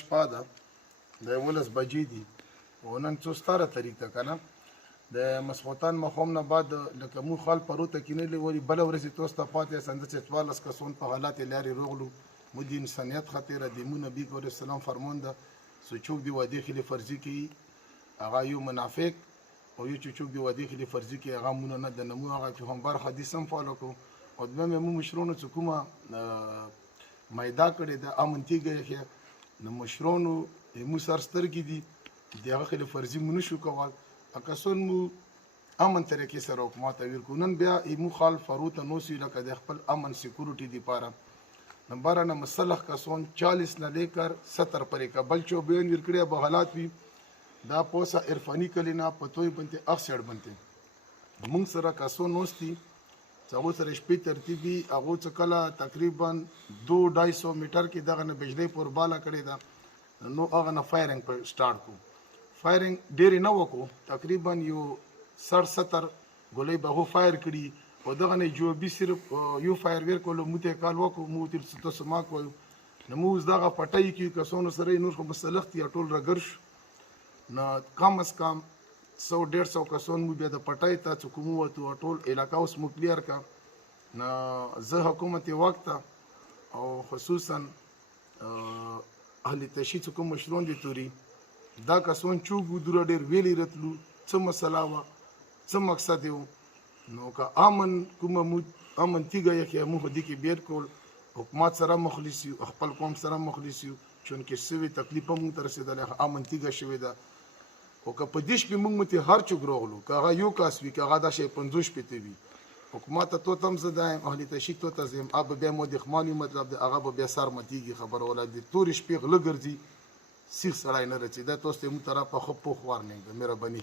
شپه ده د 11 بجې دي او نن څو ستاره تاریخ ده که نه د مسخوتان ماښام نه بعد لکه موږ خال پرو ته کینلې ولې بله ورځ یې تاسو ته پاتې یاست چې 14 کسان په حالات لارې روغلو مو د انسانیت خاطره د مو نبي علیه السلام فرمان ده څوک د وعدې خلاف ورزي کوي هغه یو منافق او یو چې څوک د وعدې خلاف ورزي کوي هغه مونږ نه د نمو هغه پیغمبر حدیث هم فالو کوو او دویم مو مشرانو چې کومه میدا کړې ده امن تیږه یې نو مشرانو مو سر سترګې دي د هغه خلاف ورزي مو نشو کول کسان مو امن طریقې سره حکومت ویل کو نن بیا مو خال فروت نوسی لکه د خپل امن سکیورټي دی پاره نمبر نه مسلح کسان 40 نه لیکر 70 پرې کابل چوبین ورکړي به حالات وي دا پوسه عرفانی کلینا پتوي بنته اکسړ بنته موږ سره کسان نوستي څنګه سره شپې ترتیبي هغه څه کله تقریبا 2-250 میټر کې دغه نه بجلی پر بالا کړی دا نو هغه نه فایرنګ پر سٹارټ کو فایرنګ ډېر نه وکړو تقریبا یو 60-70 ګولې به هو فایر کړي او دغه نه جو بي صرف یو فایر ور کولو مته کال وکړو مو تر څه سما کوو نو موږ دغه پټای کې کسانو سره نور خو مسلخت یا ټول رګرش نو کم از کم 100-150 کسان مو بیا د پټای ته کوم وته ټول علاقہ اوس مو کلیر کا نو زه حکومت وخت او خصوصا اهل تشیع کوم مشرون دي توري دا کسان چوک ودره ډېر ویلي راتلو څه مسله وه څه مقصد یې نو که امن کومه امن تیږه یې مو په دې کې بیر کول حکومت سره مخلص یو خپل قوم سره مخلص یو چونکې سوي تکلیف هم مونږ ته رسېدلی امن تیږه شوې ده او که په دې شپې مونږ متې هر څوک راغلو که هغه یو کاس وي که هغه دا شی 50 شپېته وي حکومت ته تو هم زه دا یم اهل تشیع تو ته زه یم هغه به بیا مو د خمال مطلب د هغه به بیا سر متیږي خبره ولا د تورې شپې غله ګرځي سیخ سړی نه رسي دا تاسو ته مو طرف په خو پوخ وارنینګ مهرباني